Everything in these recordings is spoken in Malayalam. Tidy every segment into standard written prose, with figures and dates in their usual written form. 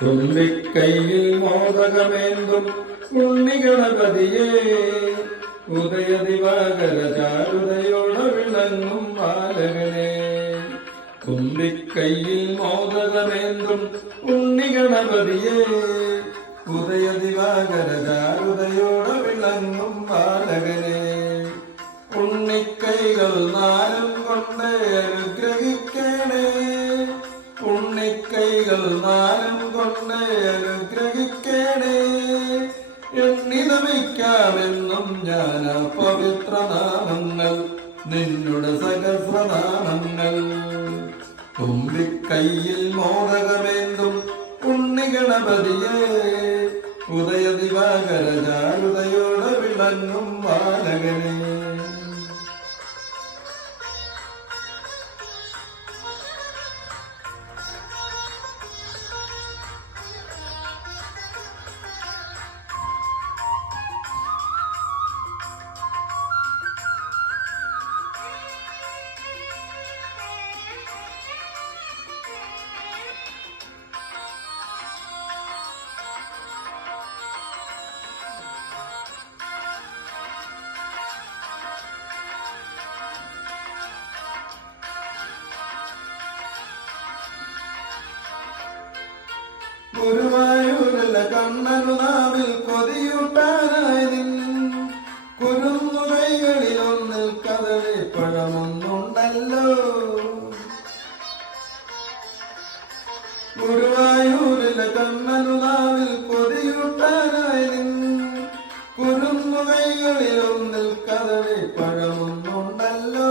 തുമ്പിക്കൈയിൽ മോദകമേന്തും ഉണ്ണിഗണപതിയേ, ഉദയദിവാകര ചാരുതയോടെ വിളങ്ങും ബാലകനെ. തുമ്പിക്കൈയിൽ മോദകമേന്തും ഉണ്ണിഗണപതിയേ, ഉദയദിവാകര ചാരുതയോടെ വിളങ്ങും ബാലകനെ. ഉണ്ണിക്കൈകൾ നാലും കൊണ്ട് അനുഗ്രഹിക്കണേ, ഉണ്ണിക്കൈകൾ നാലും കൊണ്ട് അനുഗ്രഹിക്കണേ. എണ്ണിതമിക്കാമെന്നും ഞാൻ പവിത്രനാമങ്ങൾ, നിന്നുടെ സഹസ്രനാമങ്ങൾ. തുമ്പിക്കൈയിൽ മോദകമേന്തും ഉണ്ണിഗണപതിയേ, ഉദയദിവാകര ചാരുതയോടെ വിളങ്ങും ബാലകനെ. ഗുരുവായൂരില കണ്ണനു നാവിൽ കൊതിയൂട്ടാനായി നിൻ കുരുന്നുകൈകളിലൊന്നിൽ കദളിപ്പഴമൊന്നുണ്ടല്ലോ. ഗുരുവായൂരില കണ്ണനു നാവിൽ കൊതിയൂട്ടാനായി നിൻ കുരുന്നുകൈകളിലൊന്നിൽ കദളിപ്പഴമൊന്നുണ്ടല്ലോ.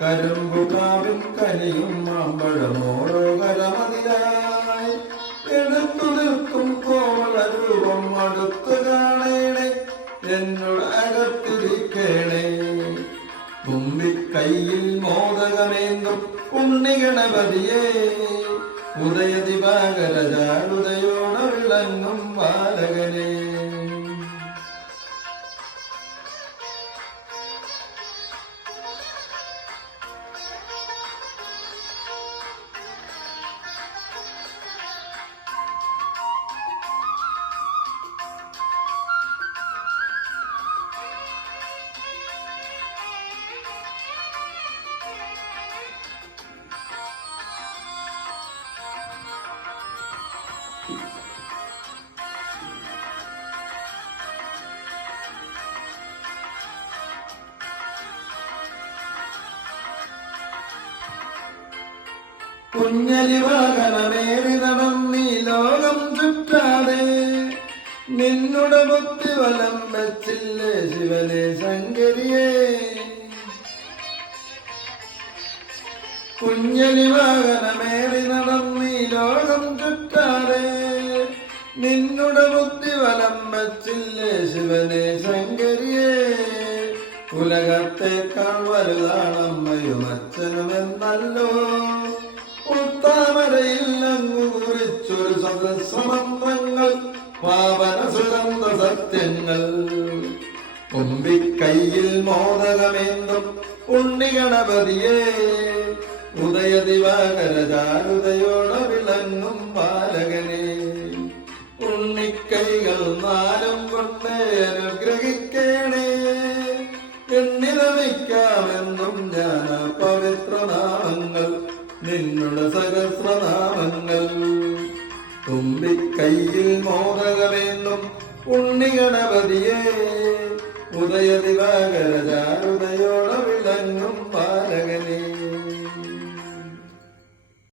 കരിമ്പുകാവിൻ കനിയും മാമ്പഴമോരോ കരമതിയായി എടുത്തു നിൽക്കും കോമള രൂപം അടുത്തു കാണേണേ, എന്നോട് അകത്തിരിക്കേണേ. തുമ്പിക്കൈയിൽ മോദകമേന്തും ഉണ്ണിഗണപതിയേ, ഉദയദിവാകര ചാരുതയോടെ വിളങ്ങും ബാലകനെ. കുഞ്ഞലിവാകനമേറി നടന്നീ ലോകം ചുറ്റാതെ, നിന്നുടെ ബുദ്ധി വലം വെച്ചില്ലേ ശിവനെ ശങ്കരിയേ. കുഞ്ഞലിവാകനമേറി നടന്നീ ലോകം ചുറ്റാതെ, നിന്നുടെ ബുദ്ധി വലം വെച്ചില്ലേ ശിവനെ ശങ്കരിയേ. ഉലകത്തേക്കാൾ വലുതാണമ്മയും അച്ഛനുമെന്നല്ലോ, ഉത്താമരയിൽ അങ്ങു കുറിച്ചൊരു സഹസ്രമന്ത്രങ്ങൾ, പാവന സുഗന്ധ സത്യങ്ങൾ. തുമ്പിക്കൈയിൽ മോദകമേന്തും ഉണ്ണിഗണപതിയേ, ഉദയദിവാകര ചാരുതയോടെ വിളങ്ങും ബാലകനെ. ഉണ്ണിക്കൈകൾ നാലും കൊണ്ട് അനുഗ്രഹിക്കണേ, എണ്ണിരമിക്കാമെന്നും ഞാൻ പവിത്രനാമങ്ങൾ, നിന്നുടെ സഹസ്രനാമങ്ങൾ. തുമ്പിക്കൈയിൽ മോദകമേന്തും ഉണ്ണിഗണപതിയേ, ഉദയദിവാകര ചാരു